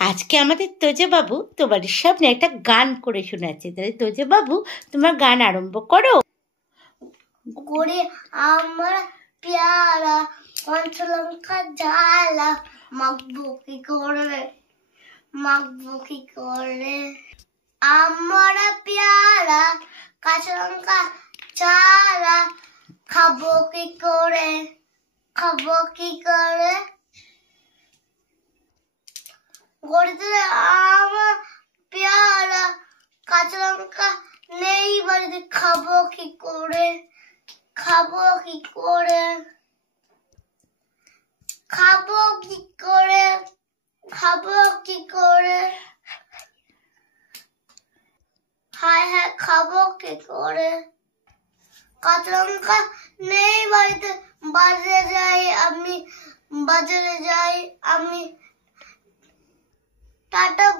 আজকে আমাদের তোজো বাবু তোমার সামনে একটা গান করে শোনাচ্ছে। তাহলে তোজো বাবু তোমার গান আরম্ভ করো। করে আমার পেয়ারা পঞ্চলঙ্কা জ্বালা মাখবো কি করে আমার পেয়ারা কাঁচা লঙ্কা জ্বালা খাবো কি করে গড়িতে আমার পেয়ারা কাঁচা লঙ্কা নেই বাড়িতে খাবো কি করে হায় হায় খাবো কি করে কাঁচা লঙ্কা নেই বাড়িতে বাজারে যাই আমি টাটা